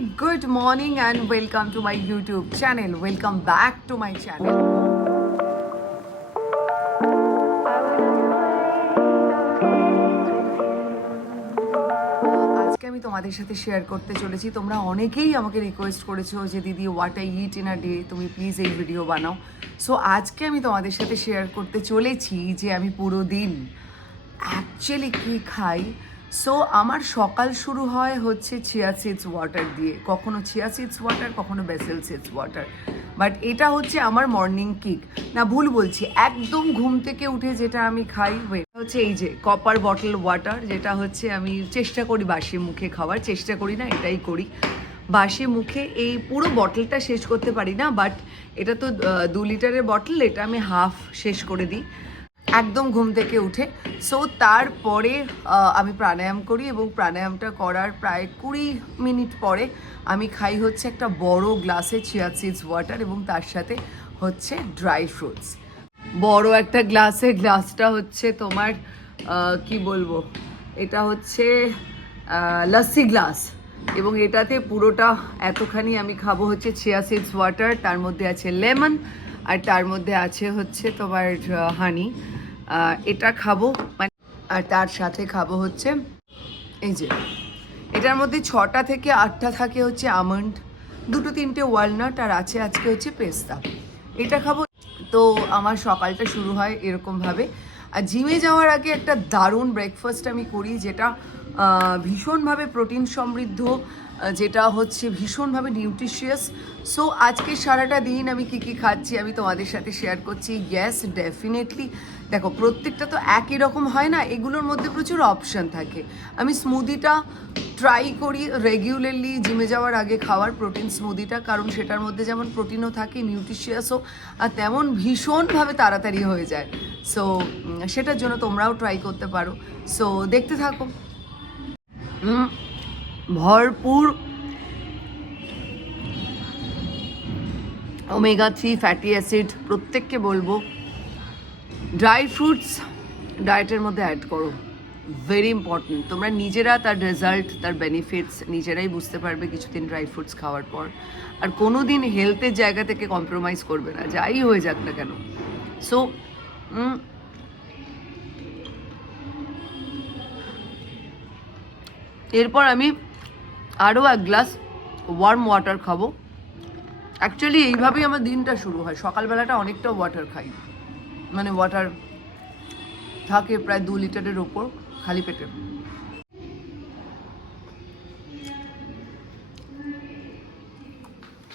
good morning and welcome to my YouTube channel. Welcome back to my channel. আজকে আমি তোমাদের সাথে share করতে চলেছি। তোমরা অনেকেই আমাকে রিকোয়েস্ট করেছো যে দিদি what I eat in a day, তুমি প্লিজ এই ভিডিও বানাও। সো আজকে আমি তোমাদের সাথে শেয়ার করতে চলেছি যে আমি পুরো দিন অ্যাকচুয়ালি কী খাই। সো আমার সকাল শুরু হয় হচ্ছে চিয়া সিডস ওয়াটার দিয়ে, কখনো চিয়া সিডস ওয়াটার, কখনো বেসেল সিডস ওয়াটার। বাট এটা হচ্ছে আমার মর্নিং কিক। না, ভুল বলছি, একদম ঘুম থেকে উঠে যেটা আমি খাই হচ্ছে এই যে কপার বটল ওয়াটার, যেটা হচ্ছে আমি চেষ্টা করি বাসি মুখে খাওয়ার, চেষ্টা করি না, এটাই করি। বাসি মুখে এই পুরো বটলটা শেষ করতে পারি না, বাট এটা তো 2 লিটারের বটল, এটা আমি হাফ শেষ করে দিই একদম ঘুম থেকে উঠে। সো তারপরে আমি প্রাণায়াম করি এবং প্রাণায়ামটা করার প্রায় 20 মিনিট পরে আমি খাই হচ্ছে একটা বড় গ্লাসে চিয়া সিডস ওয়াটার এবং তার সাথে হচ্ছে ড্রাই ফ্রুটস। বড় একটা গ্লাসটা হচ্ছে তোমার কি বলবো, এটা হচ্ছে লস্যি গ্লাস এবং এটাতে পুরোটা এতখানি আমি খাবো হচ্ছে চিয়া সিডস ওয়াটার, তার মধ্যে আছে লেমন আর তার মধ্যে আছে হচ্ছে তোমার হানি, এটা খাবো মানে। আর তার সাথে খাবো হচ্ছে এই যে এটার মধ্যে 6টা থেকে 8টা থাকে হচ্ছে আমন্ড, 2-3টে ওয়ালনাট আর আছে আজকে হচ্ছে পেস্তা, এটা খাবো। তো আমার সকালটা শুরু হয় এরকমভাবে। আর জিমে যাওয়ার আগে একটা দারুণ ব্রেকফাস্ট আমি করি, যেটা ভীষণভাবে প্রোটিন সমৃদ্ধ, যেটা হচ্ছে ভীষণভাবে নিউট্রিশিয়াস। সো আজকে সারাটা দিন আমি কী কী খাচ্ছি আমি তোমাদের সাথে শেয়ার করছি। ইয়েস, ডেফিনেটলি দেখো প্রত্যেকটা তো একই রকম হয় না, এগুলোর মধ্যে প্রচুর অপশান থাকে। আমি স্মুদিটা ট্রাই করি রেগুলারলি জিমে যাওয়ার আগে খাওয়ার, প্রোটিন স্মুদিটা, কারণ সেটার মধ্যে যেমন প্রোটিনও থাকে, নিউট্রিশিয়াসও, আর তেমন ভীষণভাবে তাড়াতাড়ি হয়ে যায়। সো সেটার জন্য তোমরাও ট্রাই করতে পারো। সো দেখতে থাকো। ভরপুর ওমেগা 3 ফ্যাটি অ্যাসিড, প্রত্যেককে বলবো ড্রাই ফ্রুটস ডায়েটের মধ্যে অ্যাড করো, ভেরি ইম্পর্টেন্ট। তোমরা নিজেরা তার রেজাল্ট, তার বেনিফিটস নিজেরাই বুঝতে পারবে কিছুদিন ড্রাই ফ্রুটস খাওয়ার পর। আর কোনো দিন হেলথের জায়গা থেকে কম্প্রোমাইজ করবে না, যাই হয়ে যাক না কেন। সো এরপর আমি আরও 1 গ্লাস ওয়ার্ম ওয়াটার খাবো। অ্যাকচুয়ালি এইভাবেই আমার দিনটা শুরু হয়, সকালবেলাটা অনেকটা ওয়াটার খাই, মানে ওয়াটার থাকে প্রায় 2 লিটারের ওপর খালি পেটে।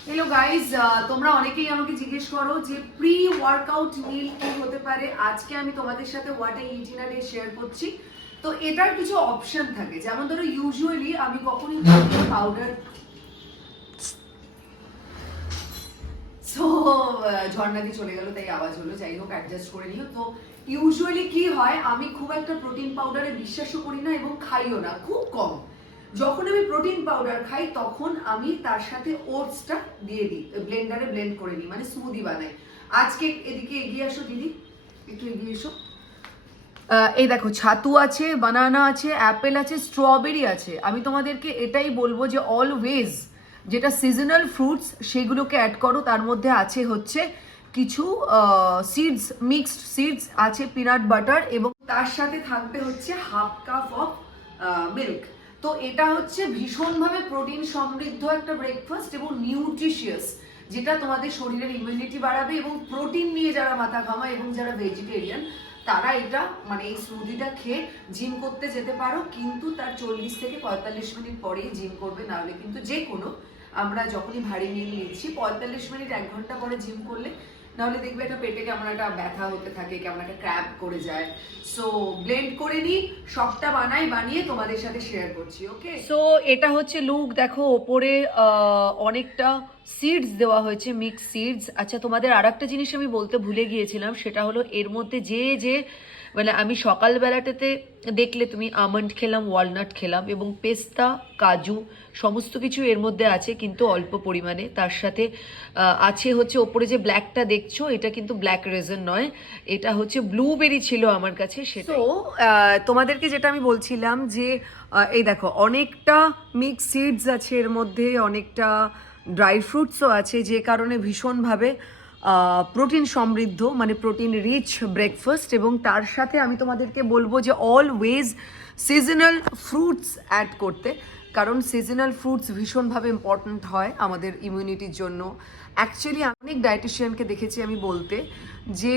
হ্যালো গাইজ, তোমরা অনেকেই আমাকে জিজ্ঞেস করো যে প্রি ওয়ার্কআউট মিল কি হতে পারে। আজকে আমি তোমাদের সাথে what I eat in a day share করছি। তো এটার কিছু অপশন থাকে, যেমন ধরো ইউজুয়ালি আমি কখনই পাউডার, সো ঝর্ণাদি চলে গেল তাই আওয়াজ হলো, যাই হোক অ্যাডজাস্ট করে নিও। তো ইউজুয়ালি কি হয়, আমি খুব একটা প্রোটিন পাউডারে বিশ্বাসও করি না এবং খাইও না, খুব কম। যখন আমি প্রোটিন পাউডার খাই তখন আমি তার সাথে ওটসটা দিয়ে দিই, ব্লেন্ডারে ব্লেন্ড করে নিই, মানে স্মুদি বানাই। আজকে এদিকে এগিয়ে আসো দিদি, একটু এগিয়ে এসো। এই দেখো ছাতু আছে, বানানা আছে, অ্যাপেল আছে, স্ট্রবেরি আছে। আমি তোমাদেরকে এটাই বলবো যে অলওয়েজ যেটা সিজনাল ফ্রুটস সেগুলোকে অ্যাড করো। তার মধ্যে আছে হচ্ছে কিছু সিডস, মিক্সড সিডস আছে, পিনাট বাটার, এবং তার সাথে থাকবে হচ্ছে হাফ কাপ অফ মিল্ক। তো এটা হচ্ছে ভীষণভাবে প্রোটিন সমৃদ্ধ একটা ব্রেকফাস্ট এবং নিউট্রিশিয়াস, যেটা তোমাদের শরীরের ইমিউনিটি বাড়াবে। এবং প্রোটিন নিয়ে যারা মাথা ঘামায় এবং যারা ভেজিটেরিয়ান তারা এটা মানে এই স্মুদিটা খেয়ে জিম করতে যেতে পারো, কিন্তু তার 40 থেকে 45 মিনিট পরেই জিম করবে, নাহলে কিন্তু যে কোনো আমরা যখনই ভারী মিল নিচ্ছি 45 মিনিট 1 ঘন্টা পরে জিম করলে, নাহলে দেখবে এটা পেটে কেমন একটা ব্যথা হতে থাকে, কেমন একটা ক্র্যাম্প করে যায়। সো ব্লেন্ড করে নিই, সবটা বানিয়ে তোমাদের সাথে শেয়ার করছি। ওকে, সো এটা হচ্ছে লুক, দেখো ওপরে অনেকটা সিডস দেওয়া হয়েছে, মিক্স সিডস। আচ্ছা, তোমাদের আর একটা জিনিস আমি বলতে ভুলে গিয়েছিলাম, সেটা হলো এর মধ্যে যে মানে আমি সকালবেলাটাতে দেখলে তুমি আমন্ড খেলাম, ওয়ালনাট খেলাম এবং পেস্তা, কাজু সমস্ত কিছু এর মধ্যে আছে, কিন্তু অল্প পরিমাণে। তার সাথে আছে হচ্ছে ওপরে যে ব্ল্যাকটা দেখছো, এটা কিন্তু ব্ল্যাক রেজন নয়, এটা হচ্ছে ব্লুবেরি ছিল আমার কাছে সেটা। তো তোমাদেরকে যেটা আমি বলছিলাম যে এই দেখো অনেকটা মিক্স সিডস আছে এর মধ্যে, অনেকটা ড্রাই ফ্রুটসও আছে, যে কারণে ভীষণভাবে প্রোটিন সমৃদ্ধ, মানে প্রোটিন রিচ ব্রেকফাস্ট। এবং তার সাথে আমি তোমাদেরকে বলবো যে অলওয়েজ সিজনাল ফ্রুটস অ্যাড করতে, কারণ সিজনাল ফ্রুটস ভীষণভাবে ইম্পর্ট্যান্ট হয় আমাদের ইমিউনিটির জন্য। অ্যাকচুয়ালি অনেক ডায়েটিশিয়ানকে দেখেছি আমি বলতে যে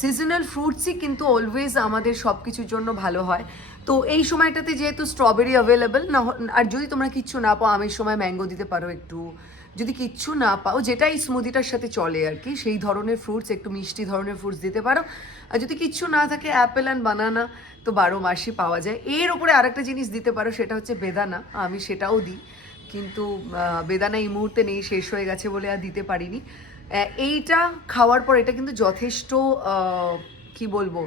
সিজনাল ফ্রুটসই কিন্তু অলওয়েজ আমাদের সব কিছুর জন্য ভালো হয়। তো এই সময়টাতে যেহেতু স্ট্রবেরি অ্যাভেলেবেল না, আর যদি তোমরা কিচ্ছু না পাও আমের সময় ম্যাঙ্গো দিতে পারো একটু, যদি কিচ্ছু না পাও যেটা এই স্মুদিটার সাথে চলে আর কি, সেই ধরনের ফ্রুটস, একটু মিষ্টি ধরনের ফ্রুটস দিতে পারো। আর যদি কিচ্ছু না থাকে অ্যাপেল অ্যান্ড বানানা তো 12 মাসই পাওয়া যায়। এর ওপরে আরেকটা জিনিস দিতে পারো, সেটা হচ্ছে বেদানা। আমি সেটাও দিই, কিন্তু বেদানা এই মুহূর্তে নেই, শেষ হয়ে গেছে বলে আর দিতে পারিনি। এইটা খাওয়ার পর এটা কিন্তু যথেষ্ট কি বলবো,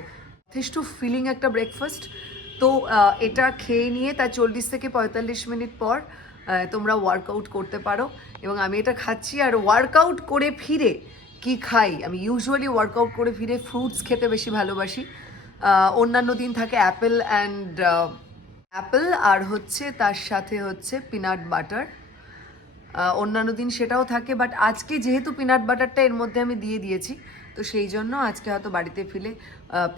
যথেষ্ট ফিলিং একটা ব্রেকফাস্ট। তো এটা খেয়ে নিয়ে তার 40 থেকে 45 মিনিট পর তোমরা ওয়ার্কআউট করতে পারো। এবং আমি এটা খাচ্ছি। আর ওয়ার্কআউট করে ফিরে কি খাই, আমি ইউজুয়ালি ওয়ার্কআউট করে ফিরে ফ্রুটস খেতে বেশি ভালোবাসি। অন্যান্য দিন থাকে অ্যাপেল আর হচ্ছে তার সাথে হচ্ছে পিনাট বাটার। অন্যান্য দিন সেটাও থাকে, বাট আজকে যেহেতু পিনাট বাটারটা এর মধ্যে আমি দিয়ে দিয়েছি, তো সেই জন্য আজকে হয়তো বাড়িতে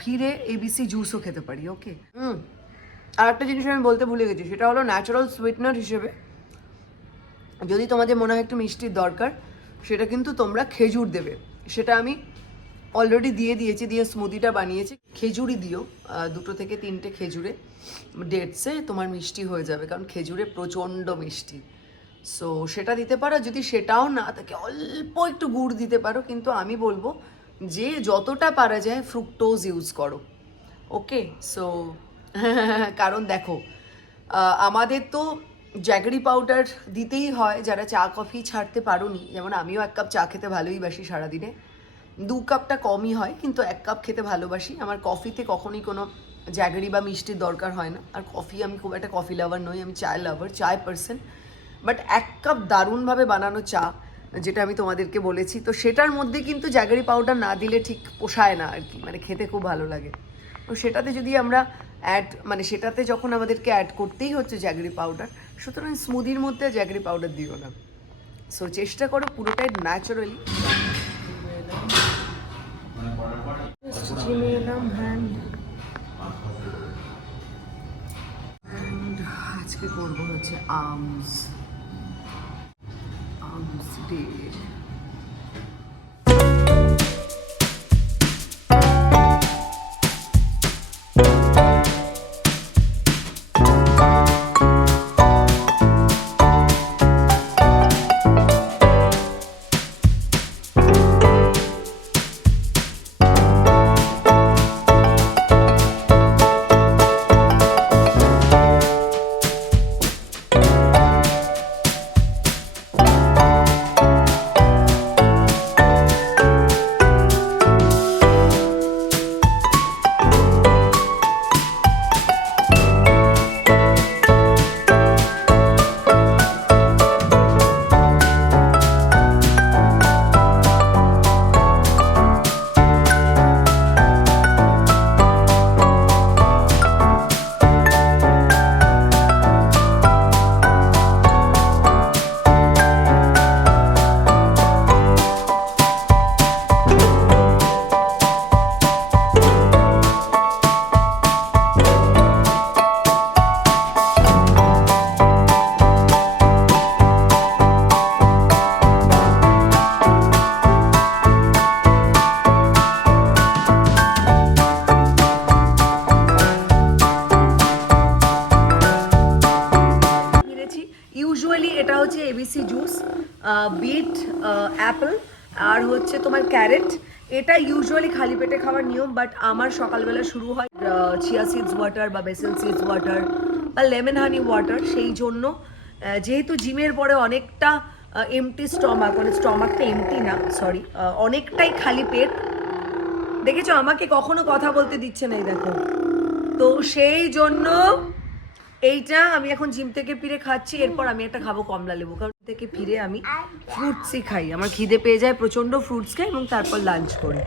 ফিরে এবিসি জুসও খেতে পারি। ওকে। আর একটা জিনিস আমি বলতে ভুলে গেছি, সেটা হলো ন্যাচারাল সুইটনার হিসেবে যদি তোমাদের মনে হয় একটু মিষ্টির দরকার, সেটা কিন্তু তোমরা খেজুর দেবে। সেটা আমি অলরেডি দিয়ে দিয়েছি, দিয়ে স্মুদিটা বানিয়েছি। খেজুরই দিও, 2 থেকে 3টে খেজুরে ডেটসে তোমার মিষ্টি হয়ে যাবে, কারণ খেজুরে প্রচণ্ড মিষ্টি। সো সেটা দিতে পারো। যদি সেটাও না থাকে অল্প একটু গুড় দিতে পারো, কিন্তু আমি বলবো যে যতটা পারা যায় ফ্রুক্টোজ ইউজ করো। ওকে। সো কারণ দেখো আমাদের তো জ্যাগরি পাউডার দিতেই হয় যারা চা কফি ছাড়তে পারোনি। যেমন আমিও 1 কাপ চা খেতে ভালোই বাসি সারাদিনে, 2 কাপটা কমই হয়, কিন্তু 1 কাপ খেতে ভালোবাসি। আমার কফিতে কখনোই কোনো জ্যাগরি বা মিষ্টির দরকার হয় না। আর কফি, আমি খুব একটা কফি লাভার নই, আমি চায় লাভার, চায় পার্সন। বাট 1 কাপ দারুণভাবে বানানো চা, যেটা আমি তোমাদেরকে বলেছি, তো সেটার মধ্যে কিন্তু জ্যাগরি পাউডার না দিলে ঠিক পোষায় না আর কি, মানে খেতে খুব ভালো লাগে। তো সেটাতে যদি আমরা সেটাতে যখন আমাদেরকে অ্যাড করতেই হচ্ছে জ্যাগরি পাউডার, সুতরাং স্মুদির মধ্যে জ্যাগরি পাউডার দিও না। সো চেষ্টা করো পুরোটাই ন্যাচারালি। আজকে করবো হচ্ছে আর্মস ডে। এটা হচ্ছে এবিসি জুস, বিট, অ্যাপেল আর হচ্ছে তোমার ক্যারেট। এটা ইউজুয়ালি খালি পেটে খাওয়ার নিয়ম, বাট আমার সকালবেলা শুরু হয় চিয়া সিডস ওয়াটার বা বেসেল সিডস ওয়াটার বা লেমন হানি ওয়াটার। সেই জন্য যেহেতু জিমের পরে অনেকটা এমটি স্টমাক, মানে স্টমাকটা এমটি না, সরি, অনেকটাই খালি পেট, দেখেছো আমাকে কখনো কথা বলতে দিচ্ছে না, এই দেখো। তো সেই জন্য এইটা আমি এখন জিম থেকে ফিরে খাচ্ছি। এরপর আমি একটা খাবো কমলা লেবু, কারণ থেকে ফিরে আমি ফ্রুটসই খাই, আমার খিদে পেয়ে যায় প্রচন্ড, ফ্রুটস খাই এবং তারপর লাঞ্চ করি।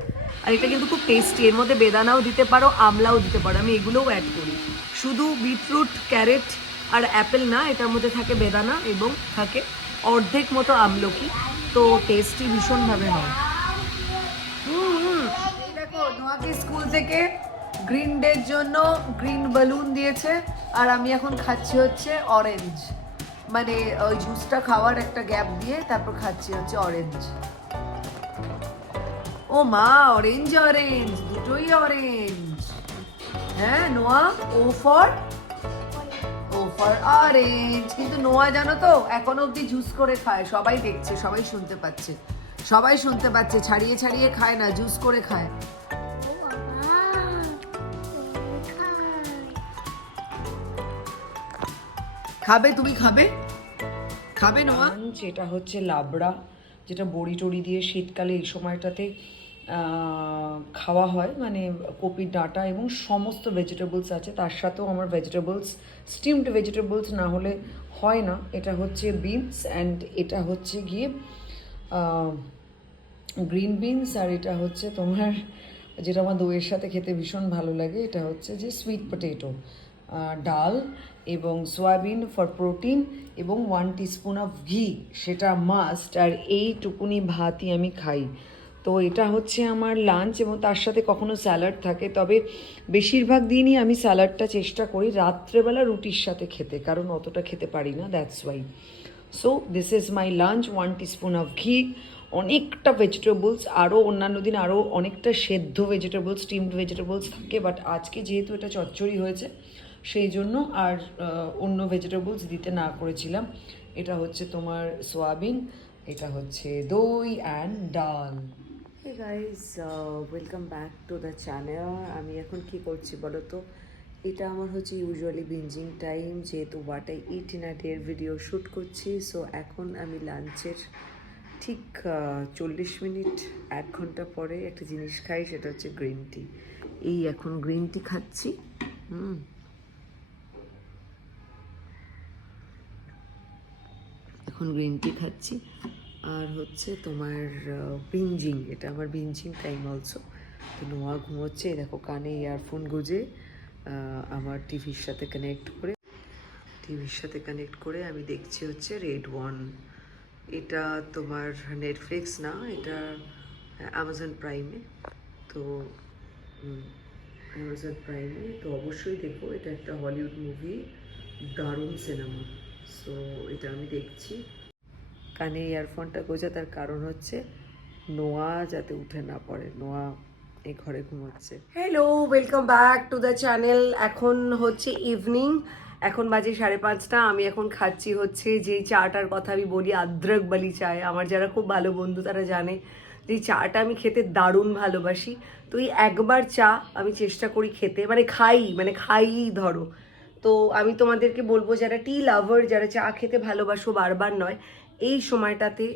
আর এটা কিন্তু খুব টেস্টি, এর মধ্যে বেদানাও দিতে পারো, আমলাও দিতে পারো, আমি এগুলোও অ্যাড করি। শুধু বিটরুট, ক্যারেট আর অ্যাপেল না, এটার মধ্যে থাকে বেদানা এবং থাকে অর্ধেক মতো আমলকি। তো টেস্টি ভীষণভাবে হয়। এই দেখো নোয়াকে স্কুল থেকে গ্রিন ডের জন্য গ্রিন বেলুন দিয়েছে, আর আমি এখন খাচ্ছি হচ্ছে অরেঞ্জ, মানে ওই জুসটা খাওয়ার একটা গ্যাপ দিয়ে তারপর খাচ্ছি হচ্ছে অরেঞ্জ। ও মা, অরেঞ্জ অরেঞ্জ দুটোই অরেঞ্জ। হ্যাঁ নোয়া, ও ফর অরেঞ্জ। কিন্তু নোয়া জানো তো এখনো অব্দি জুস করে খায়, সবাই দেখছে, সবাই শুনতে পাচ্ছে, সবাই শুনতে পাচ্ছে, ছাড়িয়ে ছাড়িয়ে খায় না, জুস করে খায়। খাবে, তুমি খাবে, খাবে নোয়া? যেটা হচ্ছে লাবড়া, যেটা বড়ি টড়ি দিয়ে শীতকালে এই সময়টাতে খাওয়া হয়, মানে কপির ডাঁটা এবং সমস্ত ভেজিটেবলস আছে, তার সাথেও আমার ভেজিটেবলস, স্টিমড ভেজিটেবলস না হলে হয় না। এটা হচ্ছে বিনস অ্যান্ড এটা হচ্ছে গিয়ে গ্রিন বিনস, আর এটা হচ্ছে তোমার যেটা আমার দইয়ের সাথে খেতে ভীষণ ভালো লাগে, এটা হচ্ছে যে সুইট পটেটো, ডাল এবং সয়াবিন ফর প্রোটিন এবং 1 টিস্পুন অফ ঘি, সেটা মাস্ট। আর এইটুকুনি ভাতই আমি খাই। তো এটা হচ্ছে আমার লাঞ্চ, এবং তার সাথে কখনো স্যালাড থাকে, তবে বেশিরভাগ দিনই আমি স্যালাডটা চেষ্টা করি রাত্রেবেলা রুটির সাথে খেতে, কারণ অতটা খেতে পারি না, that's why. So this is my lunch, 1 teaspoon of ঘি, অনেকটা ভেজিটেবলস, আরও অন্যান্য দিন আরও অনেকটা সেদ্ধ ভেজিটেবলস, স্টিমড ভেজিটেবলস থাকে, বাট আজকে যেহেতু এটা চচ্চড়ি হয়েছে সেই জন্য আর অন্য ভেজিটেবলস দিতে না করেছিলাম। এটা হচ্ছে তোমার সোয়াবিন, এটা হচ্ছে দই অ্যান্ড ডাল। Hey guys, welcome back to the channel. আমি এখন কি করছি বলো তো? এটা আমার হচ্ছে ইউজুয়ালি বিঞ্জিং টাইম, যেহেতু what I eat in a day video shoot করছি। সো এখন আমি লাঞ্চের ঠিক 40 মিনিট 1 ঘন্টা পরে একটা জিনিস খাই, সেটা হচ্ছে গ্রিন টি। এই এখন গ্রিন টি খাচ্ছি। এখন গ্রিন টি খাচ্ছি, আর হচ্ছে তোমার বিঞ্জিং, এটা আমার বিঞ্জিং টাইম অলসো। তো নোয়া ঘুমোচ্ছে, দেখো কানে ইয়ারফোন গুঁজে আমার টিভির সাথে কানেক্ট করে আমি দেখছি হচ্ছে রেড ওয়ান। এটা তোমার নেটফ্লিক্স না, এটা অ্যামাজন প্রাইমে। তো অ্যামাজন প্রাইমে তো অবশ্যই দেখো, এটা একটা হলিউড মুভি, দারুণ সিনেমা। সো এটা আমি দেখছি। কানে ইয়ারফোনটা গোজা, তার কারণ হচ্ছে নোয়া যাতে উঠে না পড়ে, নোয়া এই ঘরে ঘুমোচ্ছে। Hello, welcome back to the channel. এখন হচ্ছে ইভিনিং, এখন বাজে 5:30। আমি এখন খাচ্ছি হচ্ছে যেই চাটার কথা আমি বলি, আদ্রক বালি চায়। আমার যারা খুব ভালো বন্ধু তারা জানে যে এই চাটা আমি খেতে দারুণ ভালোবাসি। তো এই একবার চা আমি চেষ্টা করি খেতে, মানে খাই ধরো। তো আমি তোমাদেরকে বলবো, যারা টি লাভার, যারা চা খেতে ভালোবাসো বারবার নয়, এই সময়টাতে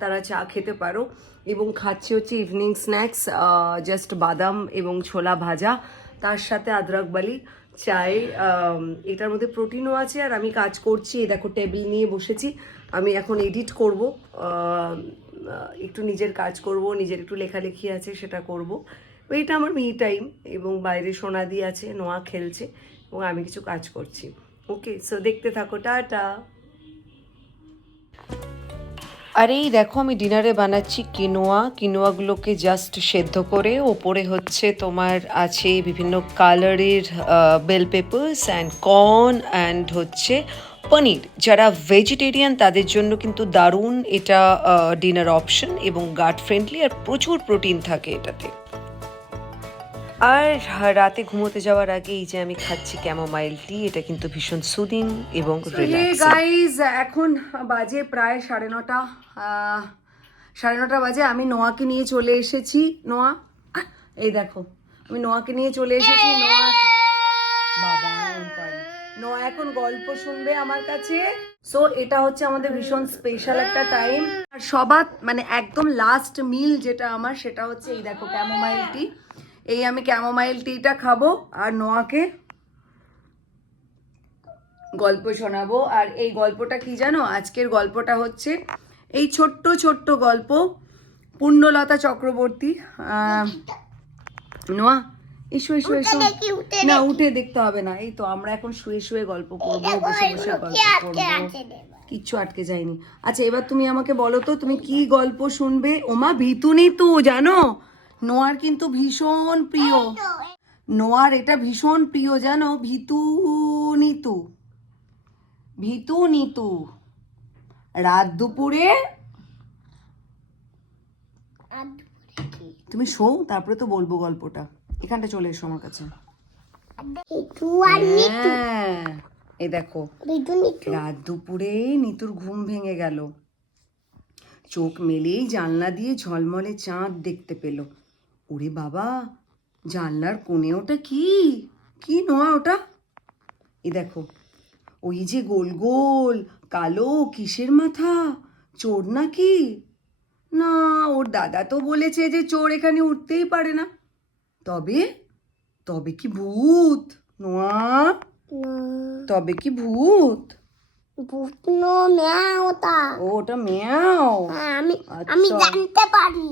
তারা চা খেতে পারো। এবং খাচ্ছি হচ্ছে ইভিনিং স্ন্যাক্স, জাস্ট বাদাম এবং ছোলা ভাজা, তার সাথে আদরক বালি চায়। এটার মধ্যে প্রোটিনও আছে, আর আমি কাজ করছি, এই দেখো টেবিল নিয়ে বসেছি। আমি এখন এডিট করব, একটু নিজের কাজ করব, নিজের একটু লেখালেখি আছে সেটা করব। এইটা আমার মি টাইম, এবং বাইরে সোনাদি আছে, নোয়া খেলছে, এবং আমি কিছু কাজ করছি। ওকে, সো দেখতে থাকো, টাটা। আর এই দেখো আমি ডিনারে বানাচ্ছি কিনোয়াগুলোকে জাস্ট সেদ্ধ করে, ওপরে হচ্ছে তোমার আছে বিভিন্ন কালারের bell peppers and corn and হচ্ছে পনির। যারা ভেজিটেরিয়ান তাদের জন্য কিন্তু দারুণ এটা ডিনার অপশন, এবং গাট ফ্রেন্ডলি, আর প্রচুর প্রোটিন থাকে এটাতে। আর রাতে ঘুমোতে যাওয়ার আগে এই যে আমি খাচ্ছি ক্যামোমাইল টি, এটা কিন্তু ভীষণ সুদিং এবং রিল্যাক্সিং। গাইস, এখন বাজে প্রায় 9:30 বাজে। আমি নোয়াকে নিয়ে চলে এসেছি। নোয়া, এই দেখো আমি নোয়াকে নিয়ে চলে এসেছি। নোয়া এখন গল্প শুনবে আমার কাছে। সো এটা হচ্ছে আমাদের ভীষণ স্পেশাল একটা টাইম। আর সবার মানে একদম লাস্ট মিল যেটা আমার, সেটা হচ্ছে এই দেখো ক্যামোমাইল টি। এই আমি ক্যামোমাইল টিটা খাবো আর নোয়াকে গল্প শোনাবো। আর এই গল্পটা কি জানো, আজকের গল্পটা হচ্ছে এই ছোট্ট ছোট্ট গল্প পূর্ণলতা চক্রবর্তী। নোয়া এসো এসো এসো, না উঠে দেখতে হবে না, এই তো আমরা এখন শুয়ে শুয়ে গল্প করবো, বসে বসে গল্প করবো, কিচ্ছু আটকে যায়নি। আচ্ছা এবার তুমি আমাকে বলো তো তুমি কি গল্প শুনবে? ওমা ভিতু নিতু, জানো নোয়ার কিন্তু ভীষণ প্রিয়, নোয়ার এটা ভীষণ প্রিয় জানো, ভিতু নিতু, ভিতু নিতু। রাত দুপুরে তুমি শো, তারপরে তো বলবো গল্পটা। এখানটা চলে এসো আমার কাছে। হ্যাঁ, এই দেখো রাত দুপুরে নিতুর ঘুম ভেঙে গেল, চোখ মেলেই জানলা দিয়ে ঝলমলে চাঁদ দেখতে পেল। ওরে বাবা, জানলার কোণে ওটা কি, কি নোয়া ওটা? এই দেখো, ওই যে গোল গোল কালো কিসের মাথা, চোর নাকি? না, ওর দাদা তো বলেছে যে চোর এখানে উঠতেই পারে না। তবে তবে কি ভূত নোয়া? তবে কি ভূত? ভূত নো ম্যাও ওটা। ও ওটা ম্যাও। আমি জানতে পারি।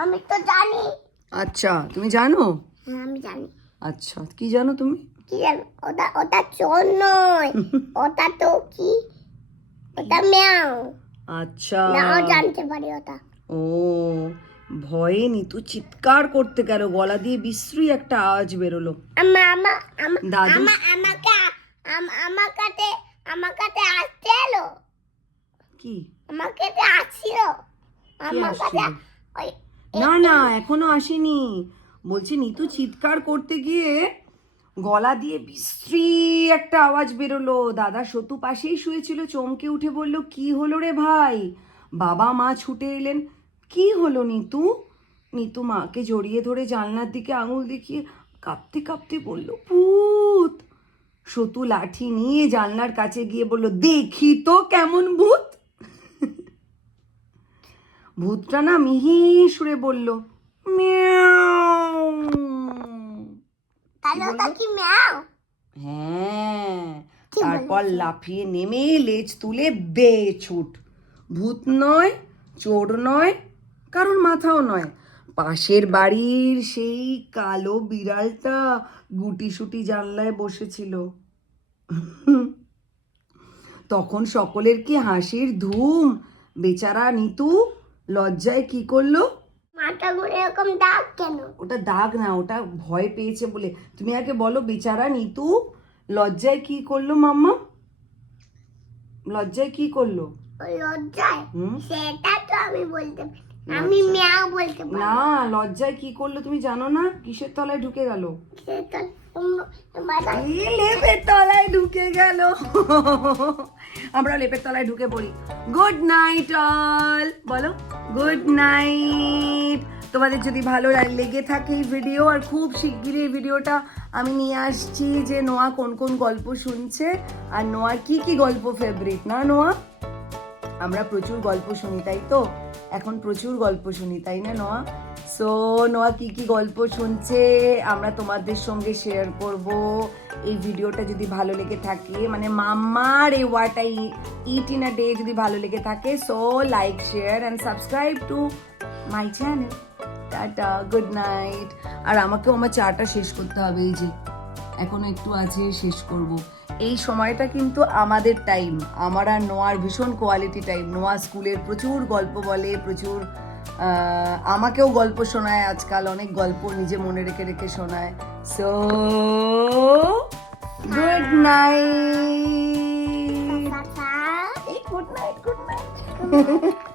আমি তো জানি। আচ্ছা তুমি জানো? হ্যাঁ আমি জানি। আচ্ছা কি জানো তুমি? কি জানো? ওটা ওটা চোর নয়, ওটা তো কি, ওটা ম্যাও। আচ্ছা নাও জানতে পারি ওটা। ও, ভয়ে নিতু চিৎকার করতে গেল, গলা দিয়ে বিশ্রী একটা আওয়াজ বেরোলো। দাদু আমার কাছে আসতে এলো। কি? আমার কাছে আসছিল। আমার কাছে না না এখনো আসেনি, বলছে নিতু চিৎকার করতে গিয়ে গলা দিয়ে বিশ্রী একটা আওয়াজ বেরোলো। দাদা সতু পাশেই শুয়েছিল, চমকে উঠে বলল, কি হলো রে ভাই? বাবা মা ছুটে এলেন। কি হলো নিতু? নিতু মাকে জড়িয়ে ধরে জানলার দিকে আঙুল দেখিয়ে কাঁপতে কাঁপতে বলল, ভূত। সতু লাঠি নিয়ে জানলার কাছে গিয়ে বলল, দেখি তো কেমন ভূত। ভূতটা না মিহি সুরে বলল, মিয়াও। হ্যাঁ, তারপর লাফিয়ে নেমে লেজ তুলে দে ছুট। ভূত নয়, চোর নয়, কারোর মাথাও নয়, পাশের বাড়ির সেই কালো বিড়ালটা গুটিসুটি জানলায় বসেছিল। তখন সকলের কি হাসির ধুম। বেচারা নিতু লজ্জায় কি করলো, মাথা ঘুরে এরকম দাগ কেন? ওটা দাগ না, ওটা ভয় পেয়েছে বলে। তুমি আগে বলো বেচারা নিতু লজ্জায় কি করলো মাম্মা? লজ্জায় কি করলো? লজ্জায় সেটা তো আমি বলতে পারি, আমি ম্যাও বলতে পারি না। লজ্জায় কি করলো তুমি জানো না? কিসের তলায় ঢুকে গেল? লেপের তলায় ঢুকে গেল। আমরা লেপের তলায় ঢুকে পড়ি। গুড নাইট অল, বলো গুড নাইট। তোমাদের যদি ভালো লেগে থাকে এই ভিডিও, আর খুব শিগগিরই এই ভিডিওটা আমি নিয়ে আসছি যে নোয়া কোন কোন গল্প শুনছে আর নোয়ার কি কি গল্প ফেভারিট। না নোয়া, আমরা প্রচুর গল্প শুনি তাই তো, এখন প্রচুর গল্প শুনি তাই না নোয়া? সো নোয়া কি কি গল্প শুনছে আমরা তোমাদের সঙ্গে শেয়ার করব। এই ভিডিওটা যদি ভালো লেগে থাকে, মানে মাম্মার এই what I eat in a day যদি ভালো লেগে থাকে, so like share and subscribe to my channel. Tata, good night. আর আমাকেও আমার চাটা শেষ করতে হবে, এই যে এখনো একটু আছে, শেষ করব। এই সময়টা কিন্তু আমাদের টাইম, আমার আর নোয়ার ভীষণ কোয়ালিটি টাইম। নোয়া স্কুলের প্রচুর গল্প বলে, প্রচুর আমাকেও গল্প শোনায়, আজকাল অনেক গল্প নিজে মনে রেখে রেখে শোনায়। So good night, good night, good night.